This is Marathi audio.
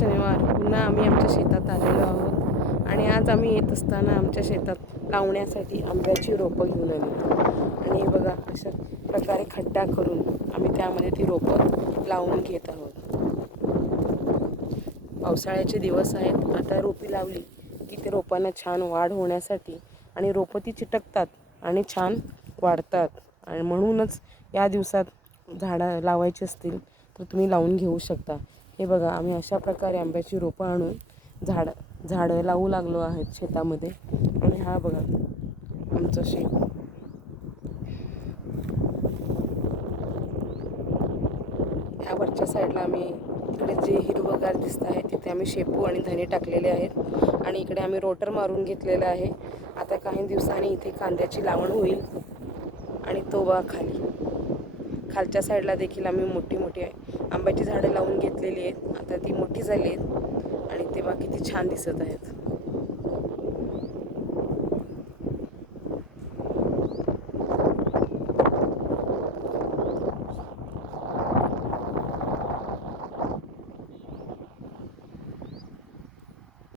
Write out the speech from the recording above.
शनिवार पुन्हा आम्ही आमच्या शेतात आलेलो आहोत आणि आज आम्ही येत असताना आमच्या शेतात लावण्यासाठी आंब्याची रोपं घेऊन आली आणि हे बघा अशा प्रकारे खड्डा करून आम्ही त्यामध्ये ती रोपं लावून घेत आहोत. पावसाळ्याचे दिवस आहेत. आता रोपी लावली की ते रोपांना छान वाढ होण्यासाठी आणि रोपं ती चिटकतात आणि छान वाढतात आणि म्हणूनच या दिवसात झाडं लावायची असतील तर तुम्ही लावून घेऊ शकता. हे बघा आम्ही अशा प्रकारे आंब्याची रोपं आणून झाडं लावू लागलो आहेत शेतामध्ये आणि हा बघा आमचं शेत. ह्या वरच्या साईडला आम्ही इकडे जे हिरवंगार दिसत आहे तिथे आम्ही शेपू आणि धने टाकलेले आहेत आणि इकडे आम्ही रोटर मारून घेतलेला आहे. आता काही दिवसांनी इथे कांद्याची लावण होईल आणि तो बघा खालच्या साईडला देखील आम्ही मोठी मोठी आंब्याची झाडं लावून घेतलेली आहेत. आता ती मोठी झाली आहेत आणि ते बघा किती छान दिसत आहेत.